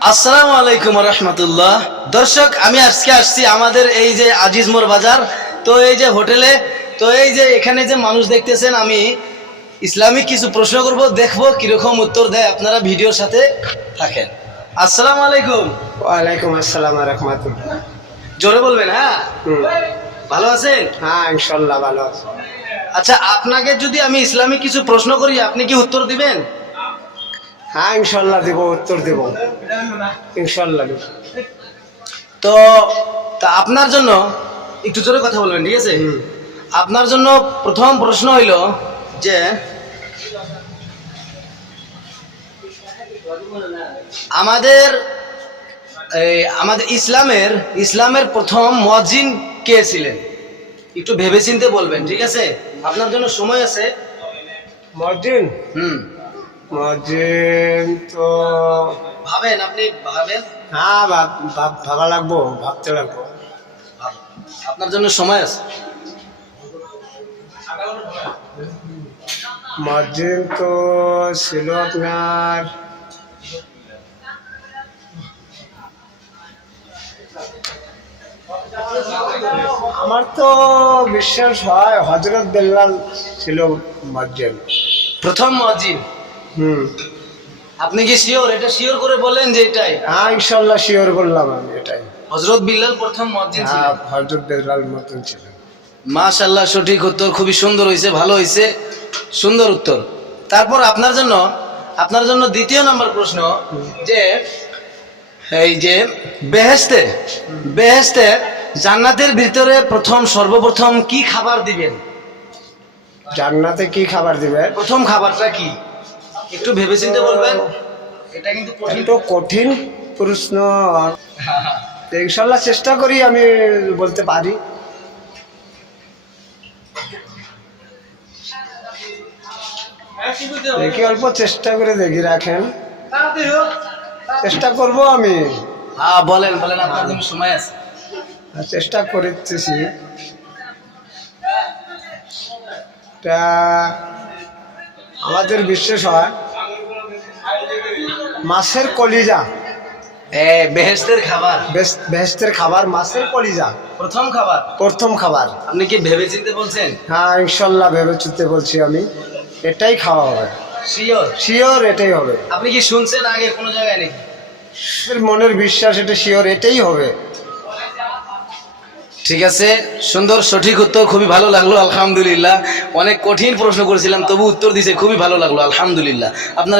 আসসালামু আলাইকুম রহমতুল্লাহ। দর্শক, আমি আজকে আসছি আমাদের এই যে আজিজ মোর বাজার, তো এই যে হোটেলে, তো এই যে এখানে যে মানুষ দেখতেছেন, আমি ইসলামিক কিছু প্রশ্ন করব, দেখবো কিরকম উত্তর দেয়। আপনারা ভিডিওর সাথে থাকেন। আসসালামু আলাইকুম। ওয়ালাইকুম আসসালাম রহমতুল্লাহ। জোরে বলবেন। হ্যাঁ, ভালো আছেন? হ্যাঁ, ইনশাল্লাহ ভালো আছে। আচ্ছা, আপনাকে যদি আমি ইসলামিক কিছু প্রশ্ন করি, আপনি কি উত্তর দিবেন? হ্যাঁ, ইনশাল্লাহ দেব, উত্তর দেব, ইনশাল্লাহ দেব। তো তা আপনার জন্য একটু জোরে কথা বলবেন, ঠিক আছে? আপনার জন্য প্রথম প্রশ্ন হইল যে আমাদের আমাদের ইসলামের প্রথম মুয়াজ্জিন কে ছিলেন? একটু ভেবেচিন্তে বলবেন, ঠিক আছে? আপনার জন্য সময় আছে। মুয়াজ্জিন মুয়াজ্জিন তো ভাবেন, আপনি ভাবেন। হ্যাঁ, ভাবা লাগবো, ভাবতে লাগবো। আপনার জন্য সময় আছে। মুয়াজ্জিন তো ছিল আপনার, আমার তো বিশ্বাস হয় হযরত বেলাল ছিল মুয়াজ্জিন, প্রথম মুয়াজ্জিন। আপনি কি শিওর? এটা শিওর করে বলেন যে এটাই? হ্যাঁ, ইনশাল্লাহ শিওর বললাম আমি, এটাই। হযরত বিল্লাল প্রথম মুয়াজ্জিন ছিলেন। হ্যাঁ, হযরত বেলাল মতন ছিলেন। মাশাআল্লাহ, সঠিক উত্তর। খুবই সুন্দর হয়েছে, ভালো হয়েছে, সুন্দর উত্তর। তারপর আপনার জন্য দ্বিতীয় নম্বর প্রশ্ন যে এই যে বেহেশতে জান্নাতের ভিতরে সর্বপ্রথম কি খাবার দিবেন? জান্নাতে কি খাবার দিবে? প্রথম খাবারটা কি? একটু ভেবেচিন্তে বলবেন। এটা কিন্তু একটু কঠিন প্রশ্ন। ইনশাল্লাহ চেষ্টা করি, আমি বলতে পারি। দেখি, অল্প চেষ্টা করে দেখি, রাখেন, চেষ্টা করব আমি। হ্যাঁ, বলেন, আপনার জন্য সময় আছে। চেষ্টা করতেছি। তা আমাদের বিশ্বাস হয় মাছের কলিজা। বেহেশতের খাবার, বেহেশতের খাবার মাছের কলিজা প্রথম খাবার। আপনি কি ভেবেচিন্তে বলছেন? হ্যাঁ, ইনশাল্লাহ ভেবে চিন্তে বলছি আমি, এটাই খাওয়া হবে। শিওর এটাই হবে। আপনি কি শুনছেন আগে কোনো জায়গায় নাকি? মনের বিশ্বাস, এটা শিওর এটাই হবে। ঠিক আছে, সুন্দর, সঠিক উত্তর। খুবই ভালো লাগলো, আলহামদুলিল্লাহ। অনেক কঠিন প্রশ্ন করেছিলাম, তবু উত্তর দিয়েছে, খুবই ভালো লাগলো, আলহামদুলিল্লাহ। আপনার